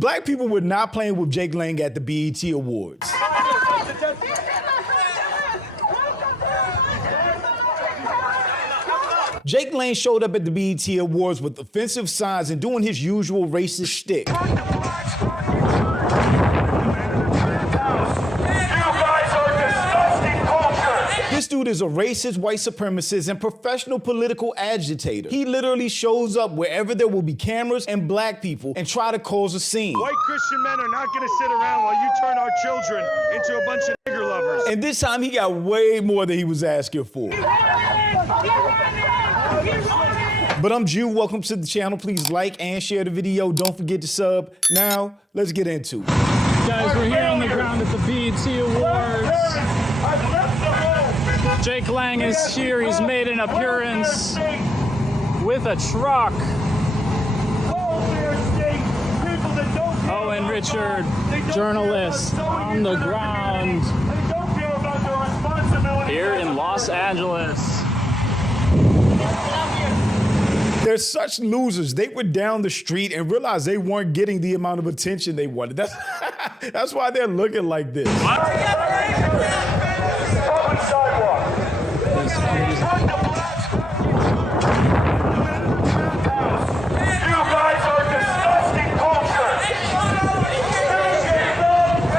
Black people were not playing with Jake Lang at the BET Awards. Jake Lang showed up at the BET Awards with offensive signs and doing his usual racist shtick. This dude is a racist, white supremacist, and professional political agitator. He literally shows up wherever there will be cameras and black people and try to cause a scene. White Christian men are not gonna sit around while you turn our children into a bunch of nigger lovers. And this time he got way more than he was asking for. But I'm Jew, welcome to the channel. Please like and share the video. Don't forget to sub. Now, let's get into it. Guys, we're here on the ground at the BET Awards. Jake Lang is here. He's made an appearance with a truck. Owen Richard, journalist on the ground here in Los Angeles. They're such losers. They were down the street and realized they weren't getting the amount of attention they wanted. That's why they're looking like this.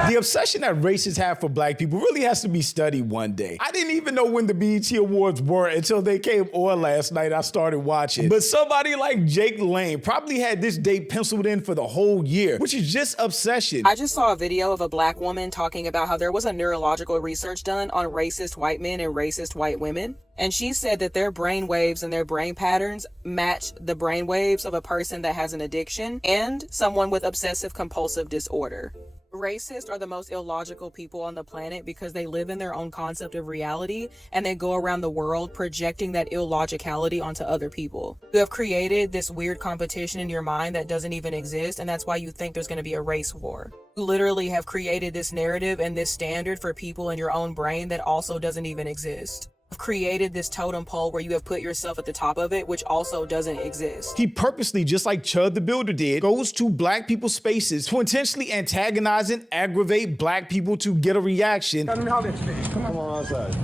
The obsession that racists have for black people really has to be studied one day. I didn't even know when the BET Awards were until they came on last night. I started watching. But somebody like Jake Lang probably had this date penciled in for the whole year, which is just obsession. I just saw a video of a black woman talking about how there was a neurological research done on racist white men and racist white women. And she said that their brain waves and their brain patterns match the brain waves of a person that has an addiction and someone with obsessive compulsive disorder. Racists are the most illogical people on the planet because they live in their own concept of reality and they go around the world projecting that illogicality onto other people. You have created this weird competition in your mind that doesn't even exist, and that's why you think there's going to be a race war. You literally have created this narrative and this standard for people in your own brain that also doesn't even exist. Created this totem pole where you have put yourself at the top of it, which also doesn't exist. He purposely, just like Chud the Builder did, goes to black people's spaces to intentionally antagonize and aggravate black people to get a reaction. Come on outside.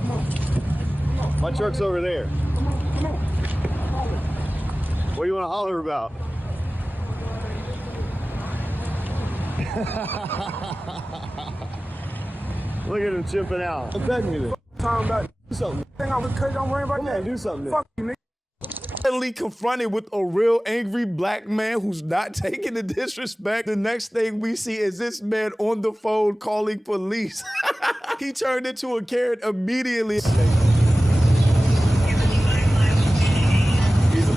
My truck's over there. What do you want to holler about? Look at him chimping out. Beg me then. Talking about do something. I'm worried about that. Do something. Fuck you, nigga. Suddenly confronted with a real angry black man who's not taking the disrespect. The next thing we see is this man on the phone calling police. He turned into a Karen immediately.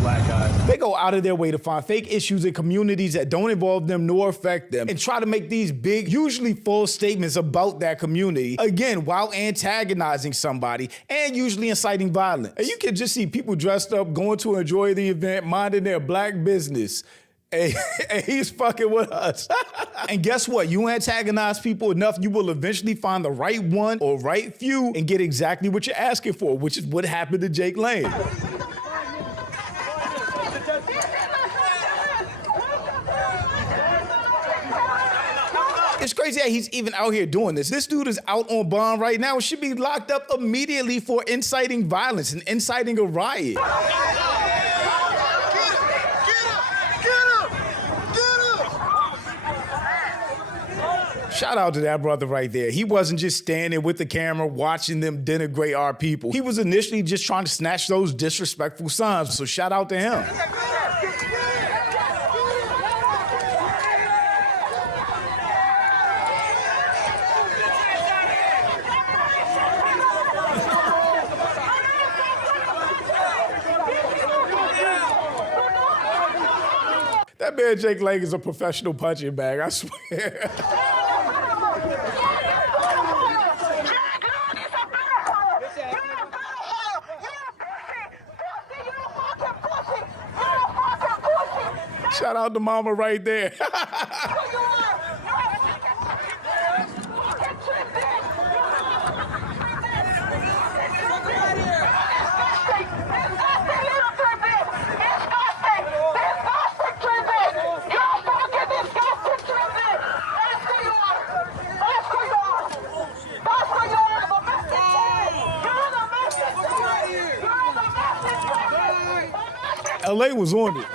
Black guy. They go out of their way to find fake issues in communities that don't involve them nor affect them and try to make these big, usually false statements about that community, again, while antagonizing somebody and usually inciting violence. And you can just see people dressed up, going to enjoy the event, minding their black business. And he's fucking with us. And guess what? You antagonize people enough, you will eventually find the right one or right few and get exactly what you're asking for, which is what happened to Jake Lang. It's crazy that he's even out here doing this. This dude is out on bond right now and should be locked up immediately for inciting violence and inciting a riot. Shout out to that brother right there. He wasn't just standing with the camera watching them denigrate our people. He was initially just trying to snatch those disrespectful signs, so shout out to him. That man Jake Lang is a professional punching bag, I swear. Shout out to mama right there. LA was on it.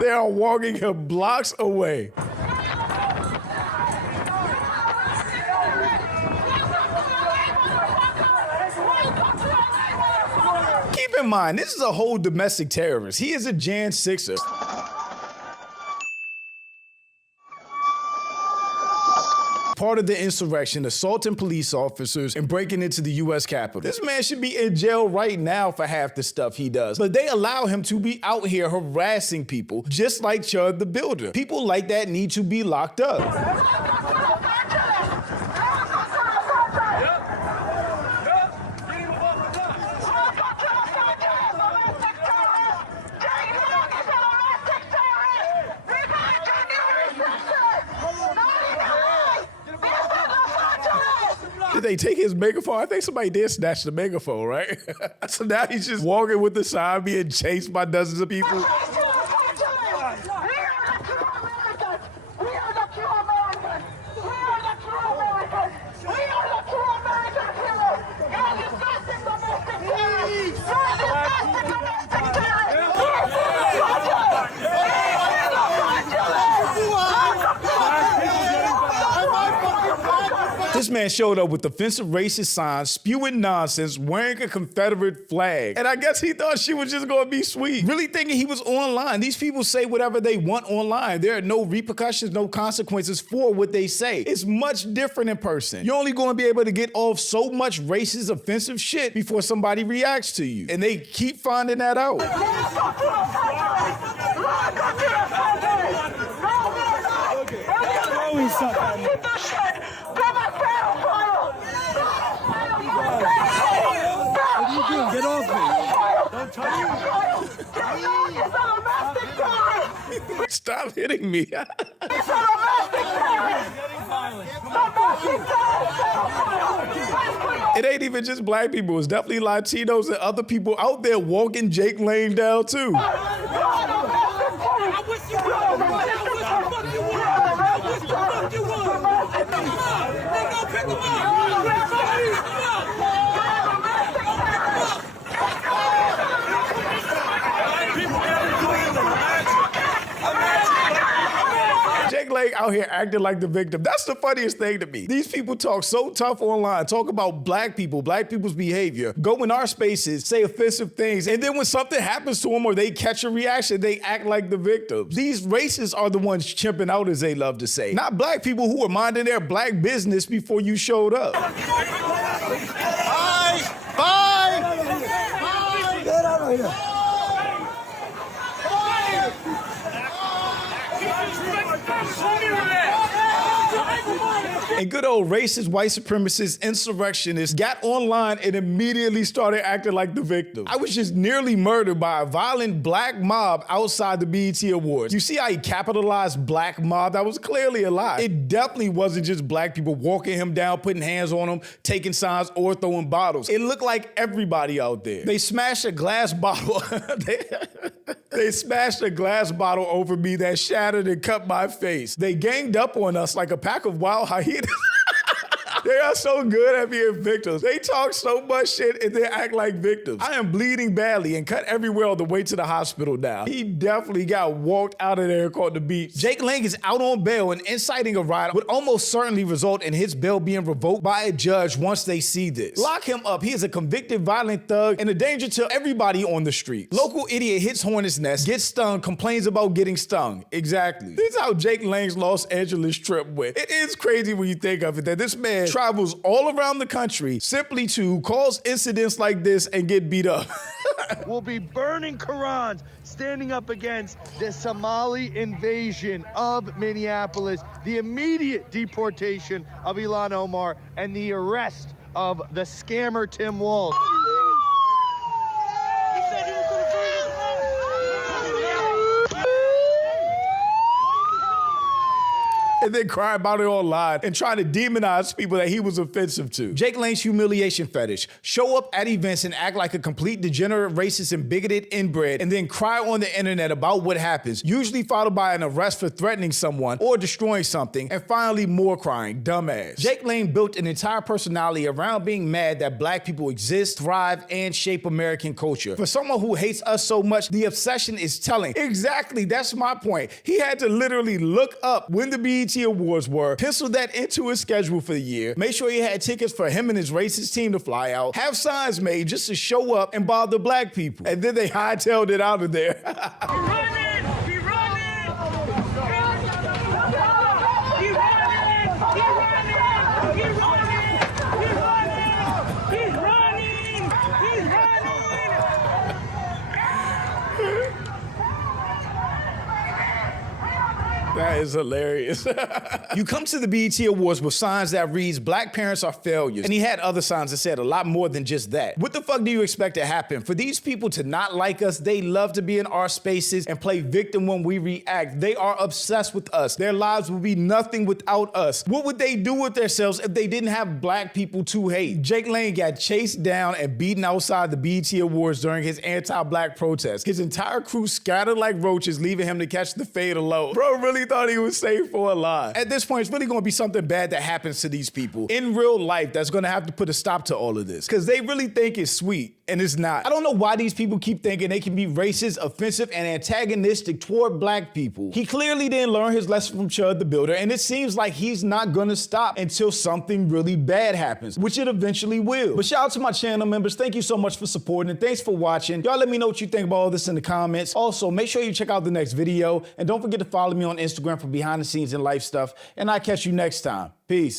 They are walking him blocks away. Keep in mind, this is a whole domestic terrorist. He is a Jan 6er. Part of the insurrection, assaulting police officers and breaking into the U.S. Capitol. This man should be in jail right now for half the stuff he does, but they allow him to be out here harassing people, just like Chud the Builder. People like that need to be locked up. Did they take his megaphone? I think somebody did snatch the megaphone, right? So now he's just walking with the sign being chased by dozens of people. This man showed up with offensive racist signs, spewing nonsense, wearing a Confederate flag. And I guess he thought she was just gonna be sweet. Really thinking he was online. These people say whatever they want online. There are no repercussions, no consequences for what they say. It's much different in person. You're only gonna be able to get off so much racist, offensive shit before somebody reacts to you. And they keep finding that out. Get off me. Don't touch me. Stop hitting me. It ain't even just black people. It's definitely Latinos and other people out there walking Jake Lane down too. Jake Lane out here acting like the victim. That's the funniest thing to me. These people talk so tough online, talk about black people, black people's behavior, go in our spaces, say offensive things, and then when something happens to them or they catch a reaction, they act like the victims. These racists are the ones chimping out, as they love to say. Not black people who were minding their black business before you showed up. Bye! Bye! Get out of here. And good old racist, white supremacist, insurrectionists got online and immediately started acting like the victim. I was just nearly murdered by a violent black mob outside the BET Awards. You see how he capitalized black mob? That was clearly a lie. It definitely wasn't just black people walking him down, putting hands on him, taking signs, or throwing bottles. It looked like everybody out there. They smashed a glass bottle. They smashed a glass bottle over me that shattered and cut my face. They ganged up on us like a pack of wild hyenas. They are so good at being victims. They talk so much shit and they act like victims. I am bleeding badly and cut everywhere on the way to the hospital now. He definitely got walked out of there and caught the beat. Jake Lang is out on bail, and inciting a riot would almost certainly result in his bail being revoked by a judge once they see this. Lock him up. He is a convicted violent thug and a danger to everybody on the street. Local idiot hits hornet's nest, gets stung, complains about getting stung. Exactly. This is how Jake Lang's Los Angeles trip went. It is crazy when you think of it that this man travels all around the country simply to cause incidents like this and get beat up. Will be burning Qurans, standing up against the Somali invasion of Minneapolis, the immediate deportation of Ilhan Omar, and the arrest of the scammer Tim Walz. and then cry about it online and try to demonize people that he was offensive to. Jake Lane's humiliation fetish: show up at events and act like a complete degenerate, racist, and bigoted inbred, and then cry on the internet about what happens, usually followed by an arrest for threatening someone or destroying something, and finally more crying. Dumbass. Jake Lane built an entire personality around being mad that black people exist, thrive, and shape American culture. For someone who hates us so much, the obsession is telling. Exactly, that's my point. He had to literally look up when the BET Awards were, pencil that into his schedule for the year, make sure he had tickets for him and his racist team to fly out, have signs made just to show up and bother black people. And then they hightailed it out of there. That is hilarious. You come to the BET Awards with signs that reads, "Black parents are failures." And he had other signs that said a lot more than just that. What the fuck do you expect to happen? For these people to not like us, they love to be in our spaces and play victim when we react. They are obsessed with us. Their lives would be nothing without us. What would they do with themselves if they didn't have black people to hate? Jake Lane got chased down and beaten outside the BET Awards during his anti-black protest. His entire crew scattered like roaches, leaving him to catch the fate alone. Bro really thought he was safe for alive. At this point, it's really gonna be something bad that happens to these people in real life that's gonna have to put a stop to all of this. Cause they really think it's sweet, and it's not. I don't know why these people keep thinking they can be racist, offensive, and antagonistic toward black people. He clearly didn't learn his lesson from Chud the Builder, and it seems like he's not gonna stop until something really bad happens, which it eventually will. But shout out to my channel members. Thank you so much for supporting, and thanks for watching. Y'all let me know what you think about all this in the comments. Also, make sure you check out the next video, and don't forget to follow me on Instagram for behind the scenes and life stuff, and I'll catch you next time. Peace.